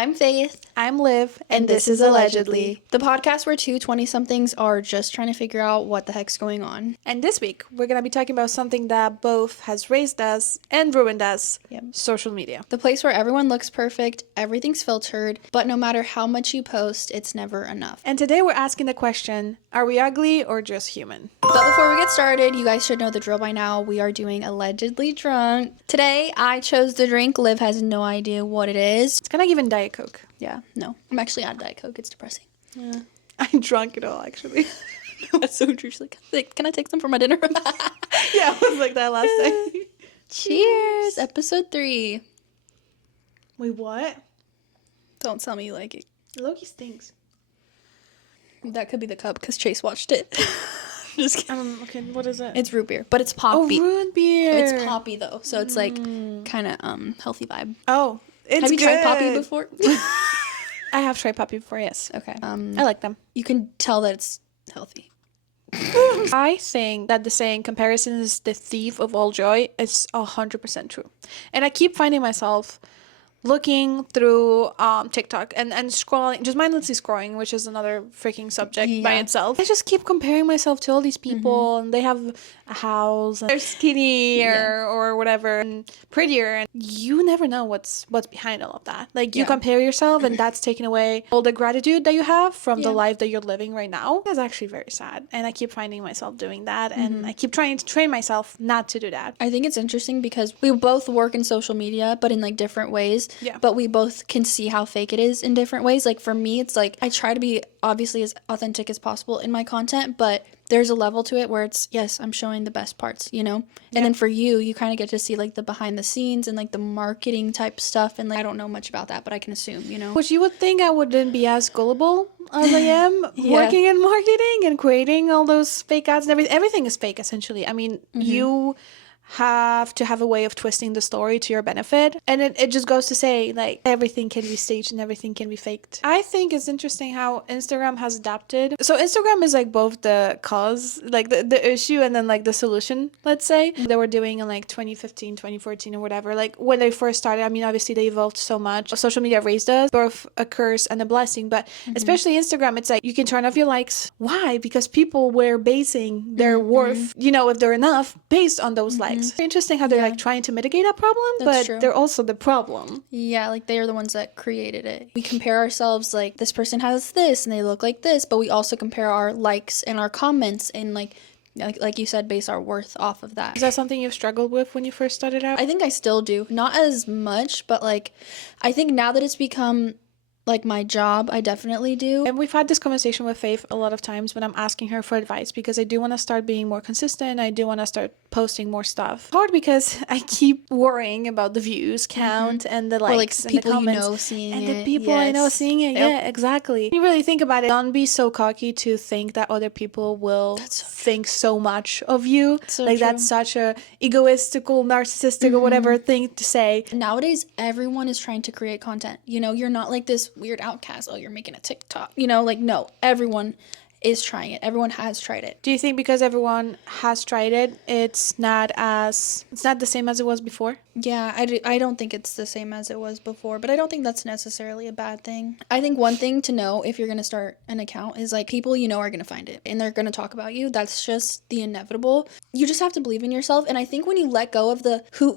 I'm Faith. I'm Liv, And this is Allegedly, the podcast where two 20-somethings are just trying to figure out what the heck's going on. And this week, we're going to be talking about something that both has raised us and ruined us, social media. The place where everyone looks perfect, everything's filtered, but no matter how much you post, it's never enough. And today we're asking the question, are we ugly or just human? But before we get started, you guys should know the drill by now. We are doing Allegedly Drunk. Today, I chose the drink. Liv has no idea what it is. It's kind of even Diet Coke. Yeah, no. I'm actually out of Diet Coke. It's depressing. Yeah. I drank it all, actually. That's so true. She's like, can I take some for my dinner? Yeah, it was like that last day. Cheers. Episode 3. Wait, what? Don't tell me you like it. Loki stinks. That could be the cup because Chase watched it. Just kidding. Okay, what is it? It's root beer, but it's poppy. Oh, root beer. It's poppy though, so it's like kind of healthy vibe. Oh, it's Have you tried poppy before? I have tried poppy before, yes. Okay. I like them. You can tell that it's healthy. I think that the saying comparison is the thief of all joy is 100% true. And I keep finding myself looking through TikTok and scrolling, just mindlessly scrolling, which is another freaking subject by itself. I just keep comparing myself to all these people and they have a house and they're skinnier or whatever and prettier, and you never know what's behind all of that. Like you compare yourself and that's taking away all the gratitude that you have from the life that you're living right now. That's actually very sad, and I keep finding myself doing that and I keep trying to train myself not to do that. I think it's interesting because we both work in social media but in like different ways. Yeah. But we both can see how fake it is in different ways. Like for me, it's like I try to be obviously as authentic as possible in my content, but there's a level to it where it's, yes, I'm showing the best parts, you know? And then for you kind of get to see like the behind the scenes and like the marketing type stuff. And like I don't know much about that, but I can assume, you know? Which you would think I wouldn't be as gullible as I am working in marketing and creating all those fake ads and everything. Everything is fake, essentially. I mean, you have to have a way of twisting the story to your benefit, and it just goes to say like everything can be staged and everything can be faked. I think it's interesting how Instagram has adapted. So Instagram is like both the cause, like the issue, and then like the solution, let's say. They were doing in like 2015 2014 or whatever, like when they first started. I mean, obviously they evolved so much. Social media raised us, both a curse and a blessing, but especially Instagram, it's like you can turn off your likes. Why? Because people were basing their worth, you know, if they're enough, based on those likes. It's interesting how they're like trying to mitigate that problem, but they're also the problem. Yeah, like they are the ones that created it. We compare ourselves like this person has this and they look like this, but we also compare our likes and our comments and like you said, base our worth off of that. Is that something you've struggled with when you first started out? I think I still do. Not as much, but like I think now that it's become like my job, I definitely do. And we've had this conversation with Faith a lot of times when I'm asking her for advice, because I do want to start being more consistent. I do want to start posting more stuff. Hard because I keep worrying about the views count and the likes and people the comments, you know seeing and it. the people I know seeing it. Yeah, exactly. You really think about it. Don't be so cocky to think that other people will think so much of you. That's such a egoistical, narcissistic or whatever thing to say. Nowadays, everyone is trying to create content. You know, you're not like this weird outcast. Oh, you're making a TikTok. You know, like no, everyone is trying it. Everyone has tried it. Do you think because everyone has tried it, it's not the same as it was before? Yeah, I don't think it's the same as it was before, but I don't think that's necessarily a bad thing. I think one thing to know if you're going to start an account is like people you know are going to find it and they're going to talk about you. That's just the inevitable. You just have to believe in yourself. And I think when you let go of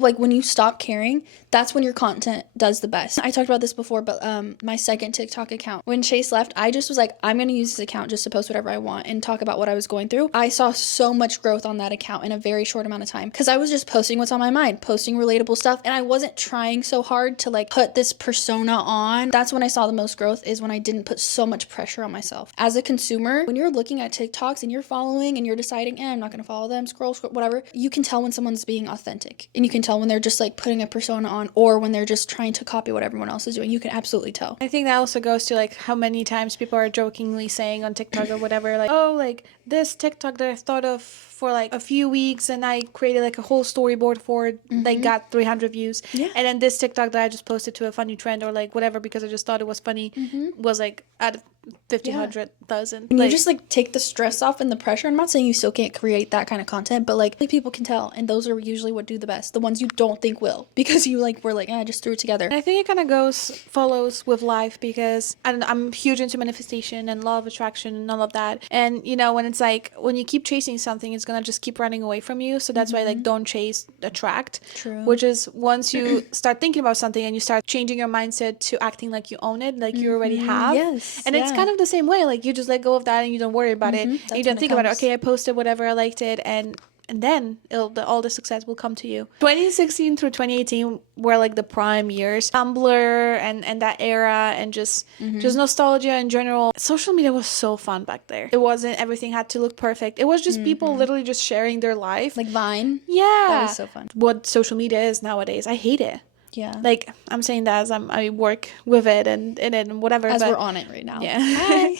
when you stop caring, that's when your content does the best. I talked about this before, but my second TikTok account, when Chase left, I just was like, I'm going to use this account just to post whatever I want and talk about what I was going through. I saw so much growth on that account in a very short amount of time because I was just posting what's on my mind, posting relatable stuff, and I wasn't trying so hard to like put this persona on. That's when I saw the most growth, is when I didn't put so much pressure on myself. As a consumer, when you're looking at TikToks and you're following and you're deciding, I'm not gonna follow them, scroll, whatever, you can tell when someone's being authentic, and you can tell when they're just like putting a persona on or when they're just trying to copy what everyone else is doing. You can absolutely tell. I think that also goes to like how many times people are jokingly saying on TikTok or whatever, like, oh, like this TikTok that I thought of for like a few weeks and I created like a whole storyboard for it, like got 300 views. Yeah. And then this TikTok that I just posted to a funny trend or like whatever because I just thought it was funny was like at 50, Yeah. 100,000. And you just like take the stress off and the pressure. I'm not saying you still can't create that kind of content, but like people can tell, and those are usually what do the best. The ones you don't think will, because you like were like, I just threw it together. And I think it kind of follows with life, because I'm huge into manifestation and law of attraction and all of that. And you know, when it's like, when you keep chasing something, it's gonna just keep running away from you. So that's why, like, don't chase, attract. True. Which is, once you start thinking about something and you start changing your mindset to acting like you own it, like you already have. Yes, And it's yeah. kind of the same way. Like, you just let go of that and you don't worry about it. And That's you don't when it think about it. comes. Okay, I posted whatever, I liked it, and then all the success will come to you. 2016 through 2018 were like the prime years. Tumblr and that era, and just nostalgia in general. Social media was so fun back there. It wasn't everything had to look perfect. It was just people literally just sharing their life. Like Vine. Yeah. That was so fun. What social media is nowadays. I hate it. Yeah. Like, I'm saying that as I work with it and in it and whatever. As but we're on it right now. yeah.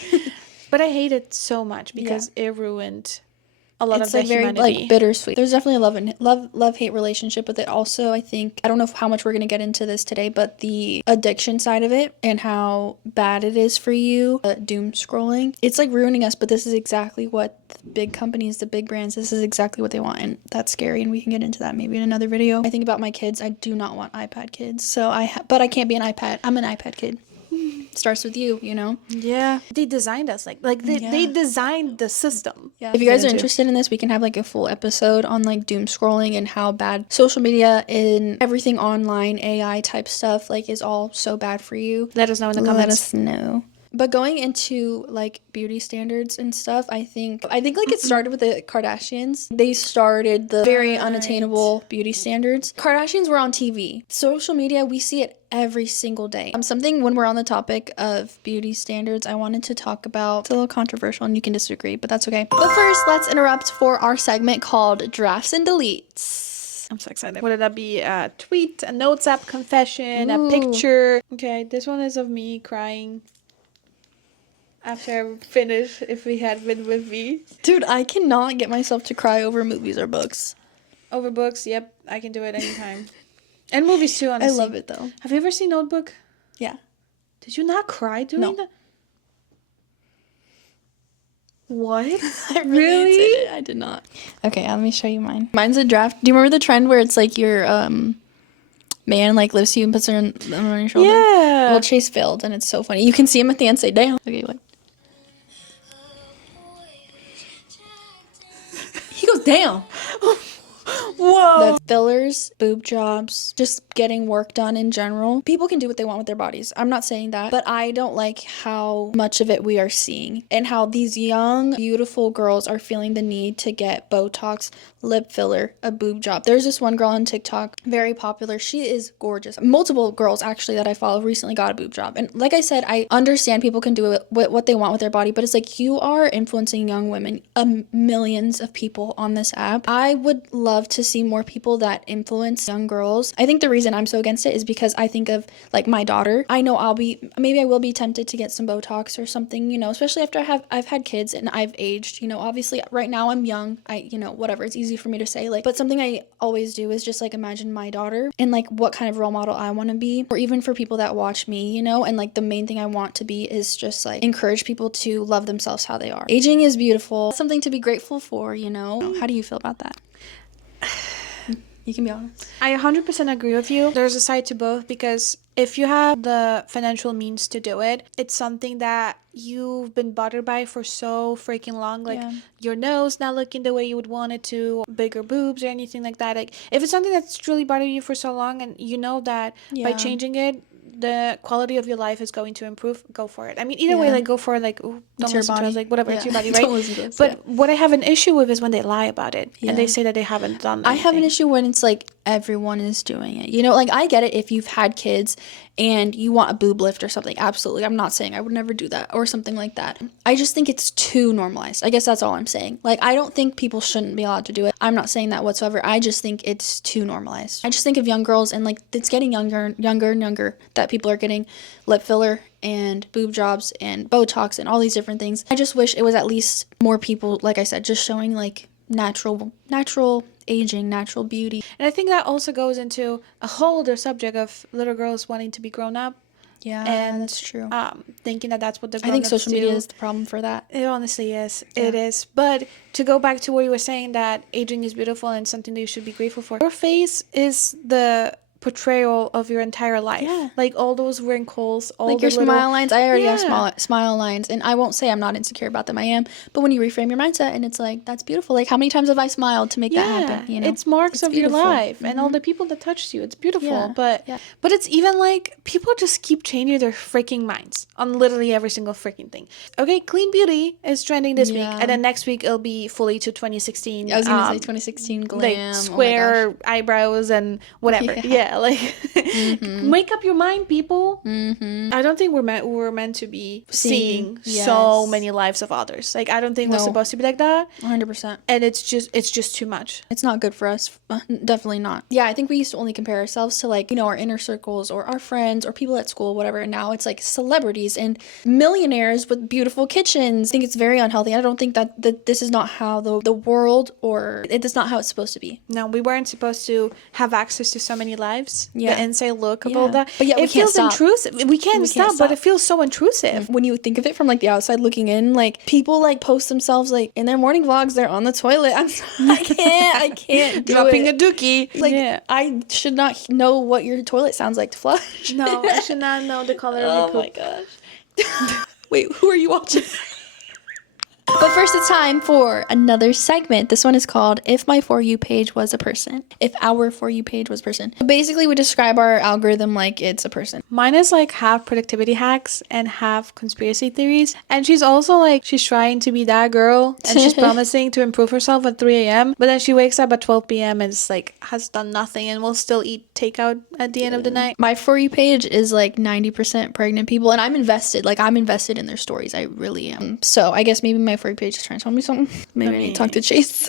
But I hate it so much because it ruined a lot It's of the like very humanity. like bittersweet. There's definitely a love hate relationship with it. Also, I think, I don't know how much we're gonna get into this today, but the addiction side of it and how bad it is for you. Doom scrolling. It's like ruining us, but this is exactly what the big companies, the big brands, this is exactly what they want, and that's scary. And we can get into that maybe in another video. I think about my kids. I do not want iPad kids, so but I can't be an iPad. I'm an iPad kid. Starts with you, you know? Yeah. They designed us. Like they designed the system. Yeah. If you guys are interested in this, we can have like a full episode on like doom scrolling and how bad social media and everything online, AI type stuff, like, is all so bad for you. Let us know in the Let comments. us know. But going into like beauty standards and stuff, I think like it started with the Kardashians. They started the very unattainable beauty standards. Kardashians were on TV. Social media, we see it every single day. Something, when we're on the topic of beauty standards, I wanted to talk about. It's a little controversial and you can disagree, but that's okay. But first, let's interrupt for our segment called Drafts and Deletes. I'm so excited. Would that be a tweet, a notes app confession, a picture? Okay, this one is of me crying after I finish If We Had Been With Me. Dude, I cannot get myself to cry over movies or books. Over books, yep, I can do it anytime. And movies too, honestly. I love it though. Have you ever seen Notebook? Yeah. Did you not cry during No. that? What? I really did. I did not. Okay, let me show you mine. Mine's a draft. Do you remember the trend where it's like your man like lifts you and puts her on your shoulder? Yeah. Well, Chase failed, and it's so funny. You can see him at the end say, "Damn." Okay, what? He goes, "Damn." Whoa. That's fillers, boob jobs, just getting work done in general. People can do what they want with their bodies. I'm not saying that, but I don't like how much of it we are seeing and how these young, beautiful girls are feeling the need to get Botox, lip filler, a boob job. There's this one girl on TikTok, very popular. She is gorgeous. Multiple girls actually that I follow recently got a boob job. And like I said, I understand people can do it what they want with their body, but it's like you are influencing young women, millions of people on this app. I would love to see more people that influence young girls. I think the reason I'm so against it is because I think of like my daughter. I know maybe I will be tempted to get some Botox or something, you know, especially after I've had kids and I've aged, you know. Obviously right now I'm young, whatever, it's easy for me to say, like, but something I always do is just like imagine my daughter and like what kind of role model I want to be, or even for people that watch me, you know. And like the main thing I want to be is just like encourage people to love themselves how they are. Aging is beautiful, something to be grateful for, you know. How do you feel about that? You can be honest. I 100% agree with you. There's a side to both, because if you have the financial means to do it, it's something that you've been bothered by for so freaking long. Like your nose not looking the way you would want it to, bigger boobs or anything like that. Like if it's something that's truly bothered you for so long, and you know that by changing it, the quality of your life is going to improve, go for it. I mean, either way, like go for it. Like, ooh, don't listen to us, like whatever, it's your body, right? Don't listen to us, but what I have an issue with is when they lie about it and they say that they haven't done anything. I have an issue when it's like everyone is doing it, you know. Like I get it if you've had kids and you want a boob lift or something, absolutely. I'm not saying I would never do that or something like that. I just think it's too normalized. I guess that's all I'm saying. Like I don't think people shouldn't be allowed to do it. I'm not saying that whatsoever. I just think it's too normalized. I just think of young girls, and like it's getting younger and younger that people are getting lip filler and boob jobs and Botox and all these different things. I just wish it was at least more people, like I said, just showing like natural aging, natural beauty. And I think that also goes into a whole other subject of little girls wanting to be grown up. Yeah, and that's true. thinking that that's what the I think grown-ups social media do. is the problem for that. It honestly is. It is. But to go back to what you were saying, that aging is beautiful and something that you should be grateful for. Your face is the portrayal of your entire life. Yeah. Like all those wrinkles, all Like the your little smile lines. I already have Yeah. smile lines, and I won't say I'm not insecure about them. I am, but when you reframe your mindset, and it's like that's beautiful. Like how many times have I smiled to make that happen? You know, it's marks of beautiful. your life and all the people that touched you. It's beautiful. Yeah, But yeah. but it's even like people just keep changing their freaking minds on literally every single freaking thing. Okay, clean beauty is trending this week, Yeah. and then next week it'll be fully to 2016. I was gonna say 2016 glam. Like Oh my gosh. square eyebrows and whatever. Yeah. Yeah, like make up your mind, people. I don't think we're meant to be seeing so yes. many lives of others. Like I don't think we're No. supposed to be like that. 100%. And it's just too much. It's not good for us. Definitely not. Yeah, I think we used to only compare ourselves to like, you know, our inner circles or our friends or people at school, whatever. And now it's like celebrities and millionaires with beautiful kitchens. I think it's very unhealthy. I don't think that this is not how the world, or it is not how it's supposed to be. No, we weren't supposed to have access to so many lives. Yeah. The inside look of all Yeah. that. But yet we it can't feels stop. intrusive. We can't stop, but stop. it feels so intrusive. When you think of it from like the outside looking in, like people like post themselves like in their morning vlogs, they're on the toilet. I can't do Dropping it. a dookie. Like yeah. I should not know what your toilet sounds like to flush. No, I should not know the color of your poop. gosh. Wait, who are you watching? But first, it's time for another segment. This one is called If My For You Page Was a Person. If Our For You Page was a person. Basically, we describe our algorithm like it's a person. Mine is like half productivity hacks and half conspiracy theories. And she's also like, she's trying to be that girl and she's promising to improve herself at 3 a.m. But then she wakes up at 12 p.m. and it's like, has done nothing and will still eat takeout at the end of the night. My For You page is like 90% pregnant people, and I'm invested. Like, I'm invested in their stories. I really am. So, I guess maybe my For You page is trying to tell me something. Maybe I need to talk to Chase.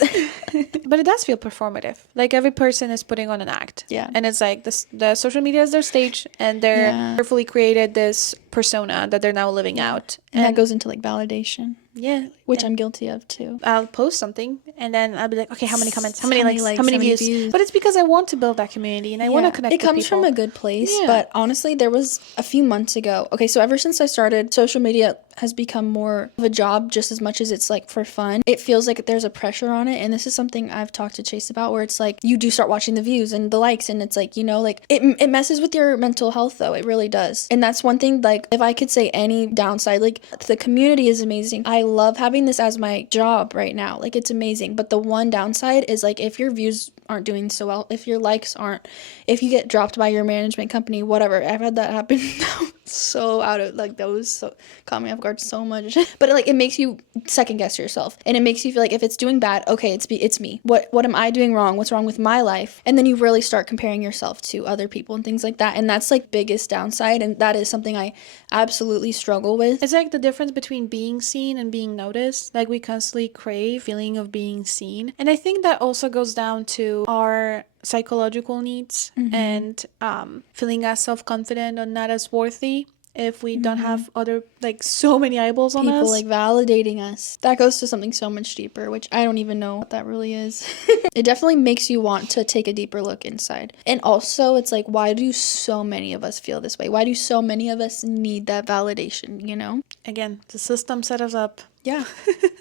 But it does feel performative. Like every person is putting on an act. Yeah. And it's like the social media is their stage and they're carefully created this persona that they're now living out. And that goes into like validation, Yeah. which I'm guilty of too. I'll post something and then I'll be like, okay, how many comments? How many How many likes? likes? How many How many views? views? But it's because I want to build that community and I want to connect It with comes people. from a good place, Yeah. but honestly, there was a few months ago. Okay, so ever since I started, social media has become more of a job just as much as it's like for fun. It feels like there's a pressure on it, and this is something I've talked to Chase about, where it's like you do start watching the views and the likes, and it's like, you know, like it messes with your mental health though. It really does. And that's one thing, like if I could say any downside, like the community is amazing. I love having this as my job right now. Like it's amazing. But the one downside is like if your views aren't doing so well, if your likes aren't, if you get dropped by your management company, whatever. I've had that happen. So out of like those, so caught me off guard so much. But like it makes you second guess yourself, and it makes you feel like if it's doing bad, okay, it's me. What am I doing wrong? What's wrong with my life? And then you really start comparing yourself to other people and things like that. And that's like biggest downside, and that is something I absolutely struggle with. It's like the difference between being seen and being noticed. Like we constantly crave feeling of being seen. And I think that also goes down to our psychological needs and feeling as self-confident or not as worthy if we don't have other like so many eyeballs on People us. like validating us. That goes to something so much deeper, which I don't even know what that really is. It definitely makes you want to take a deeper look inside. And also it's like, why do so many of us feel this way? Why do so many of us need that validation, you know? Again, the system set us up. Yeah.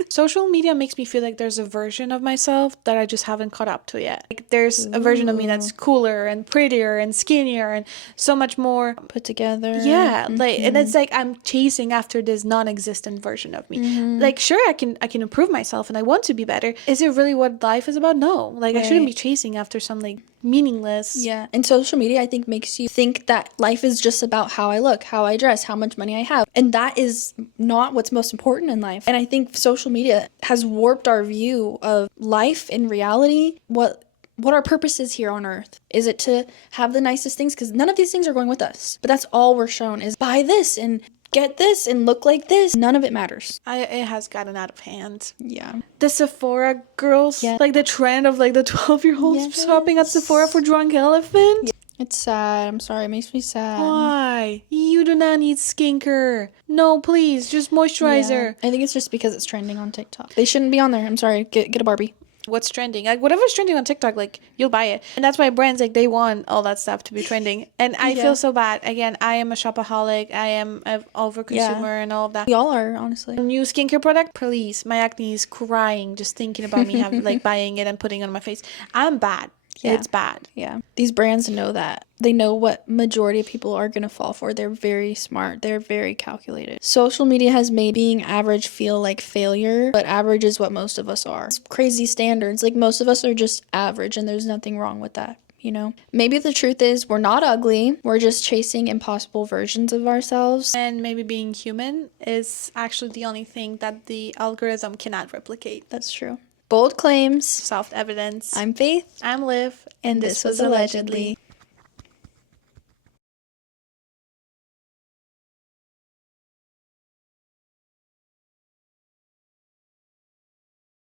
Social media makes me feel like there's a version of myself that I just haven't caught up to yet. Like there's a version of me that's cooler and prettier and skinnier and so much more Put together. yeah, like and it's like I'm chasing after this non-existent version of me. Like sure I can improve myself and I want to be better. Is it really what life is about? No. Like I shouldn't be chasing after some like meaningless. Yeah. And social media, I think, makes you think that life is just about how I look, how I dress, how much money I have. And that is not what's most important in life. And I think social media has warped our view of life in reality. What our purpose is here on earth. Is it to have the nicest things? Because none of these things are going with us. But that's all we're shown is buy this and get this and look like this. None of it matters. It has gotten out of hand. Yeah. The Sephora girls, Yeah. like the trend of like the 12-year-olds shopping at Sephora for drunk elephant. It's sad. I'm sorry. It makes me sad. Why? You do not need skincare. No, please, just moisturizer. Yeah. I think it's just because it's trending on TikTok. They shouldn't be on there. I'm sorry. Get a Barbie. what's trending. Like whatever's trending on TikTok, like you'll buy it. And that's why brands like they want all that stuff to be trending. And I Yeah. feel so bad. Again, I am a shopaholic. I am an over consumer and all of that. We all are, honestly. New skincare product, please. My acne is crying just thinking about me having like buying it and putting it on my face. I'm bad. Yeah. It's bad. Yeah. These brands know that. They know what majority of people are going to fall for. They're very smart. They're very calculated. Social media has made being average feel like failure, but average is what most of us are. It's crazy standards. Like most of us are just average and there's nothing wrong with that. You know, maybe the truth is we're not ugly. We're just chasing impossible versions of ourselves. And maybe being human is actually the only thing that the algorithm cannot replicate. That's true. Bold claims. Soft evidence. I'm Faith. I'm Liv. And this was Allegedly.